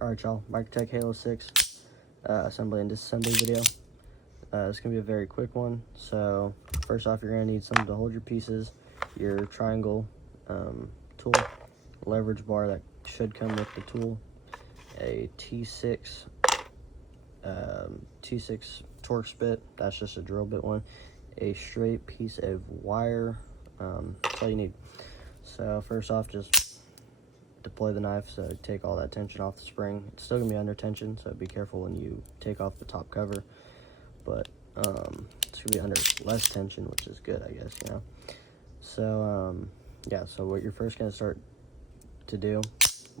Alright y'all, Microtech Halo 6 assembly and disassembly video. It's going to be a very quick one. So first off, you're going to need something to hold your pieces, your triangle tool, leverage bar that should come with the tool, a T6 torque bit, that's just a drill bit one, a straight piece of wire, that's all you need. So first off, just deploy the knife, so take all that tension off the spring. It's still gonna be under tension, so be careful when you take off the top cover, but it's gonna be under less tension, which is good, I guess, you know. So yeah, so what you're first gonna start to do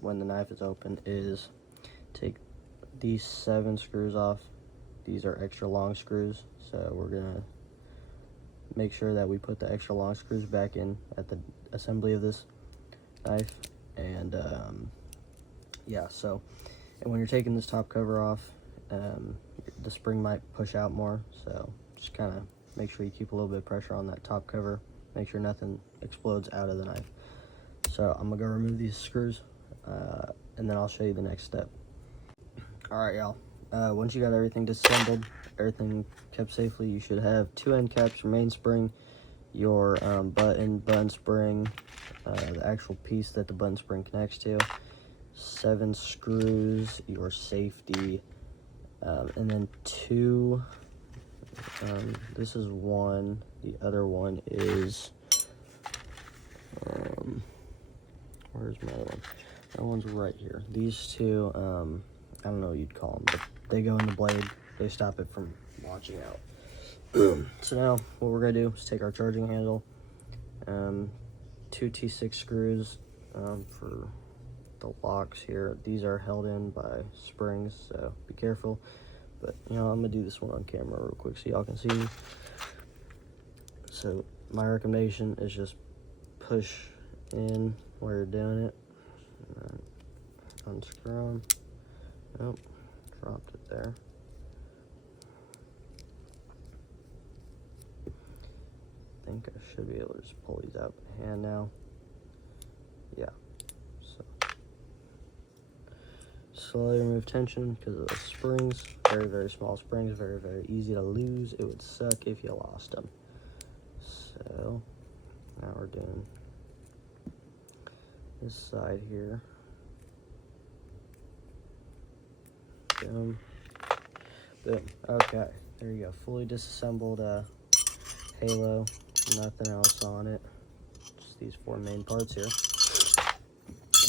when the knife is open is take these 7 screws off. These are extra long screws, so we're gonna make sure that we put the extra long screws back in at the assembly of this knife. And yeah, so, and when you're taking this top cover off, the spring might push out more, so just kind of make sure you keep a little bit of pressure on that top cover, make sure nothing explodes out of the knife. So I'm gonna go remove these screws, and then I'll show you the next step. All right, y'all, once you got everything disassembled, everything kept safely, you should have 2 end caps, your main spring, your button spring, the actual piece that the button spring connects to, 7 screws, your safety, and then 2, this is 1, the other one is, where's my other one? That one's right here. These 2, I don't know what you'd call them, but they go in the blade, they stop it from launching out. So now what we're gonna do is take our charging handle, 2 T6 screws for the locks here. These are held in by springs, so be careful. But you know, I'm gonna do this one on camera real quick so y'all can see me. So my recommendation is just push in where you're doing it, and then unscrew them. Nope, dropped it there. I think I should be able to just pull these out by hand now. Yeah, so slowly remove tension because of the springs. Very small springs, very easy to lose. It would suck if you lost them. So now we're doing this side here. Boom, boom. Okay, there you go, fully disassembled Halo. Nothing else on it, just these 4 main parts here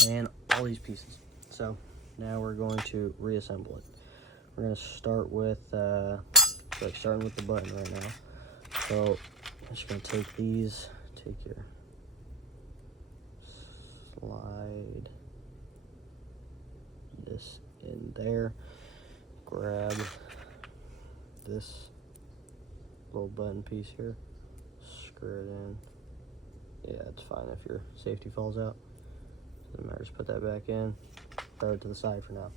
and all these pieces. So now we're going to reassemble it. We're going to start with starting with the button right now. So I'm just going to take these, take your slide this in there, grab this little button piece here, screw it in. Yeah, it's fine if your safety falls out. Doesn't matter, just put that back in, throw it to the side for now.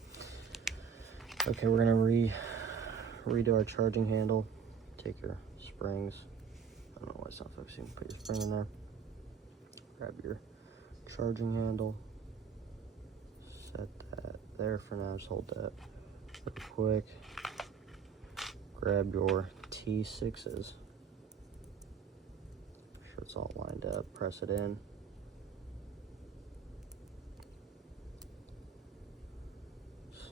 Okay, we're gonna redo our charging handle. Take your springs. I don't know why it's not focusing. Put your spring in there. Grab your charging handle. Set that there for now. Just hold that real quick. Grab your T6s. Make sure it's all lined up. Press it in. Just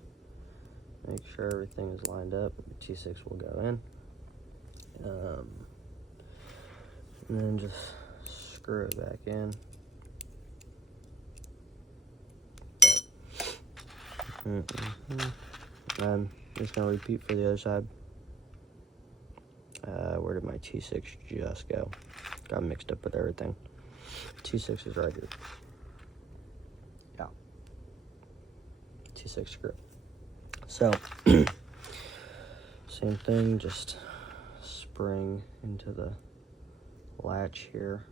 make sure everything is lined up. The T6 will go in. And then just screw it back in. I'm just going to repeat for the other side. Where did my T6 just go? Got mixed up with everything. T6 is right here. Yeah. T6 screw. So, same thing, just spring into the latch here.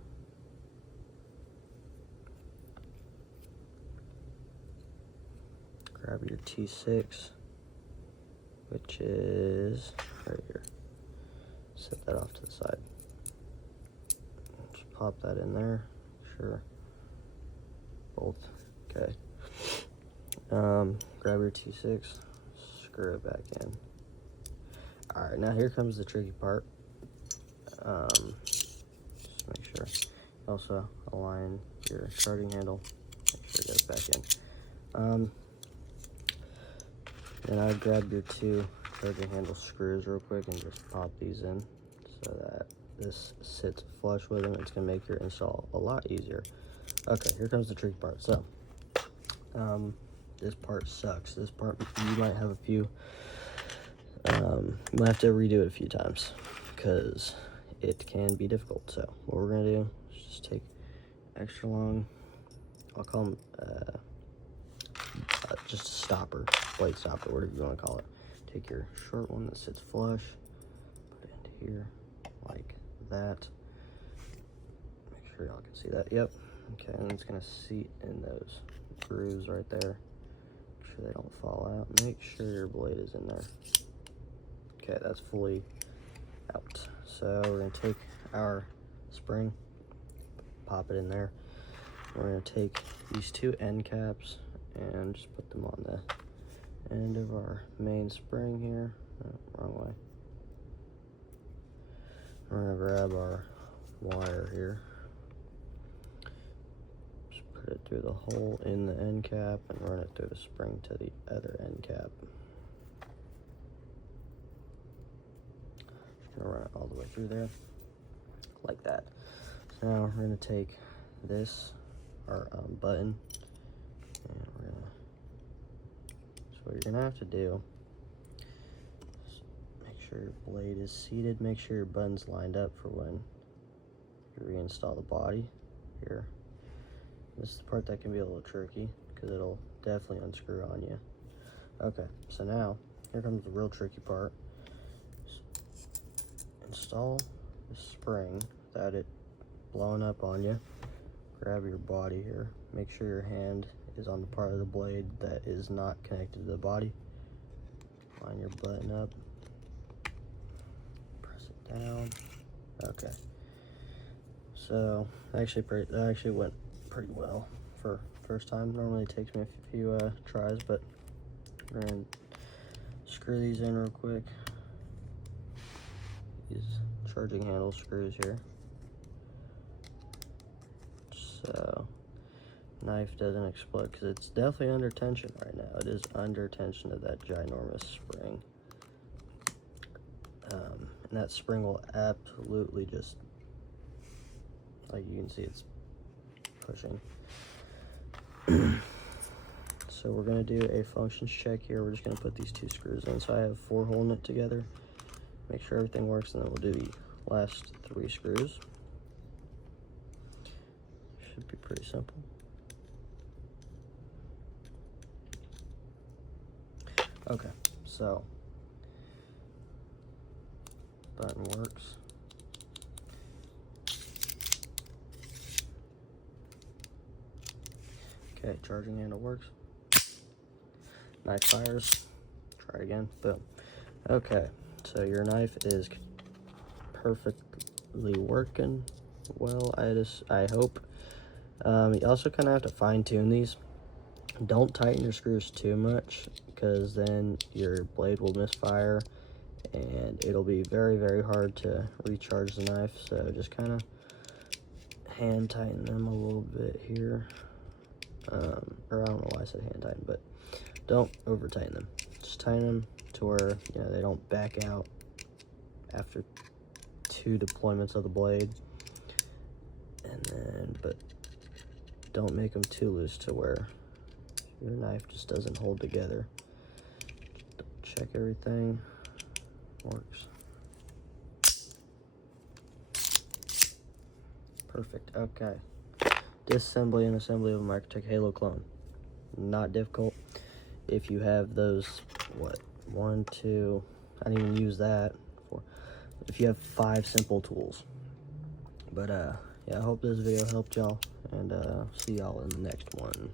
Grab your T6, which is right here. Set that off to the side. Just pop that in there. Sure. Bolt. Okay. grab your T6, screw it back in. All right, now here comes the tricky part. Just make sure. Also align your charging handle. Make sure it goes back in. Then I'd grab your 2 charging handle screws real quick and just pop these in so that this sits flush with them. It's gonna make your install a lot easier. Okay, here comes the tricky part. So, this part sucks. This part, you might have a few, you might have to redo it a few times because it can be difficult. So what we're gonna do is just take extra long, I'll call them just a stopper, blade stopper, whatever you want to call it. Take your short one that sits flush, put it into here like that. Make sure y'all can see that. Yep. Okay, and it's gonna seat in those grooves right there. Make sure they don't fall out. Make sure your blade is in there. Okay, that's fully out. So we're gonna take our spring, pop it in there. We're gonna take these 2 end caps and just put them on the end of our main spring here. Oh, wrong way. We're gonna grab our wire here. Just put it through the hole in the end cap and run it through the spring to the other end cap. Just gonna run it all the way through there, like that. So now we're gonna take this, our button, and we're gonna, so what you're gonna have to do is make sure your blade is seated, make sure your button's lined up for when you reinstall the body here. This is the part that can be a little tricky because it'll definitely unscrew on you. Okay, so now here comes the real tricky part. Install the spring without it blowing up on you. Grab your body here. Make sure your hand is on the part of the blade that is not connected to the body. Line your button up. Press it down. Okay. So that actually went pretty well for first time. Normally it takes me a few tries, but we're gonna screw these in real quick. These charging handle screws here. So knife doesn't explode because it's definitely under tension right now. It is under tension of that ginormous spring. And that spring will absolutely just, like you can see, it's pushing. So we're gonna do a functions check here. We're just gonna put these 2 screws in. So I have 4 holding it together. Make sure everything works, and then we'll do the last 3 screws. Should be pretty simple. Okay, so button works. Okay, charging handle works. Knife fires. Try again. Boom. Okay, so your knife is perfectly working well. I hope. You also kind of have to fine tune these. Don't tighten your screws too much because then your blade will misfire and it'll be very, very hard to recharge the knife. So just kind of hand tighten them a little bit here. Or I don't know why I said hand tighten, but don't over tighten them. Just tighten them to where, you know, they don't back out after 2 deployments of the blade. And then, but don't make them too loose to where your knife just doesn't hold together. Just check everything works. Perfect. Okay. Disassembly and assembly of a Microtech Halo clone. Not difficult. If you have those, what, 1, 2, I didn't even use that. 4. If you have 5 simple tools. But yeah, I hope this video helped y'all, and see y'all in the next one.